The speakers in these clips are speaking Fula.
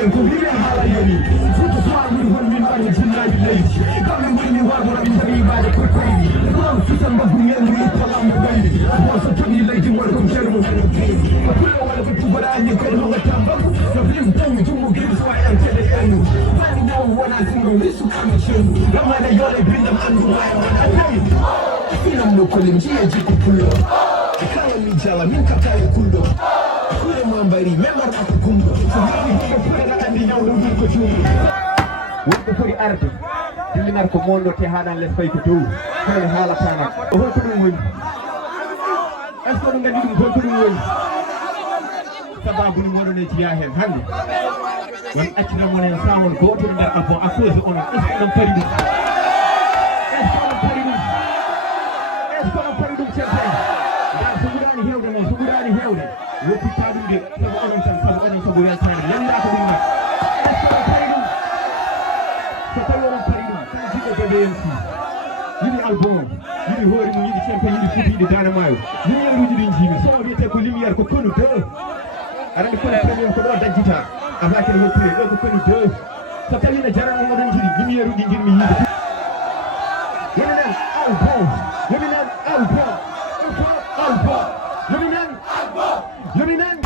leen ko lii leen xaala yoni futu soir min hon min bani jinnaji leydi kamɓe ɓurni wargo raɓi sabi ibade koye koyni ɗon fitan mbaggu ngel ngi talam ɓaydi bon so toɗi leydi woni kom ceerno heno keedi ko pulo walla ko tubaɗaji koye hogatam mbaggu no bim dañi jummo gueɗi so wawi antede annu bani naw wona singo lissukama ceerno gamane yoole bindam andu wawi wona tawi finam no kolim jiya jikko pullo e kala min jala min kapta e kulɗo kuɗe ma mbari memar ako gumɗo so heewi himɓe fuɗaɗa andi ñawɗo ɗum ko juumɗo wonɓe foti arde dillinar ko monnote haɗan less fayi ko dow kono haalatana o holko ɗum woni est ce que ɗum gandi ɗum holko ɗum woni sababu ɗum waɗone jiya hen hande won accinamon hen sawon gotoɗo nder albon à cause onon est ce que onon pari ɗum est ce que onon pari ɗum est ce que onon pari ɗum ceerten nda so ɓuurani hewde noon so ɓuurani hewde woppitta ɗum de sabu onon tan sabu onon sabu weltade lendaka ɗum ma est ce que onon pari ɗum so tawi onon pari ɗum tan jiɗo BBMC yiɗi album yiɗi hoore mum yiɗi cempe yiɗi fuuɗiɗe dana maayo lumiére uji ɗin jiimi so wiyete ko lumiére ko konu 2 aɗa andi kone premier ko ɗo dañjita abakene woppire ɗo ko konu 2 so tawi ne jaranmo oɗon jiɗi lumiére uji jinmi yiide yomi nan album yomi nan album album yomi nan yomi nan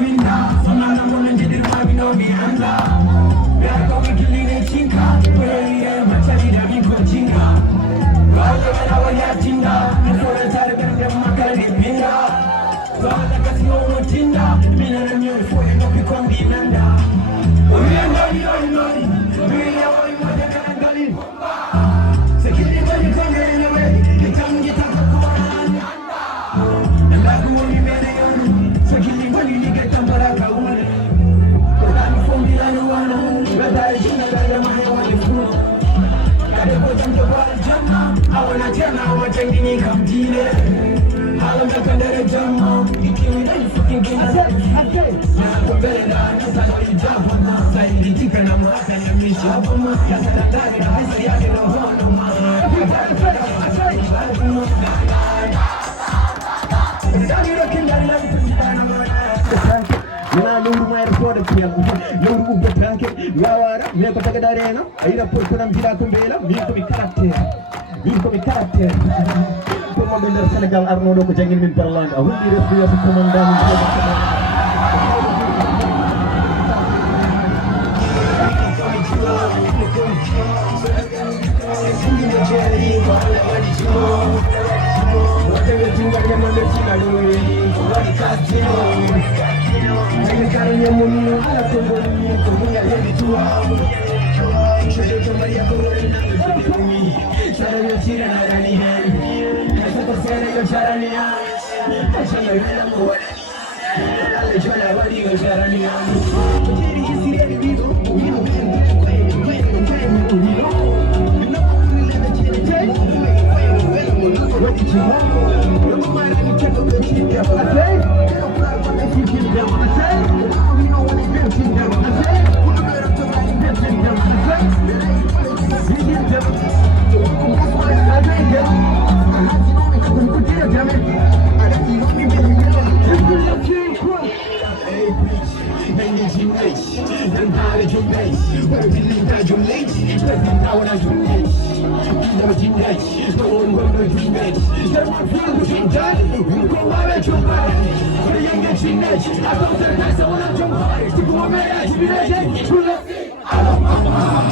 winda sonana monen jeɗirmaɓe no mi anda ɓeakoɓe gilline cinka ɓoyeye macaliɗa min ko cinga gawƴemen awa yatinda e foretare ɓerde makkade binda soaɗa kasi omo tinda minana mion fo e noppi kombi nanda o wiya noni oni noni wiya oy mode kala ngali so kiɗi goni kongere weɗi e tamji tata kowanani anda e mbagi woni meɗe yoni so kiɗi goni ligge tambara ka wone koɗami fombirani wana ɓeda e jinnaɗayama he wone funo kade ko jamde boɗe jamma awona tena awa jangini kam diine haala men ko ndere jamma ikkimi dañi fukin gina ko ɓeɗani sanoyi jabama sayidi jikanam hasanami jabama yasaɗaɗaɗiɗo hayso yaɗino honoma wona lewru mayre sooda piyam lewru ubbotake yawara mais ko tagaɗa rena a yiɗa konam jiɗa ko mbeyla min komi caractére pour moɓe nder sénégal arnoɗo ko jangguini min parlade a hulɗi resbiyata commandant I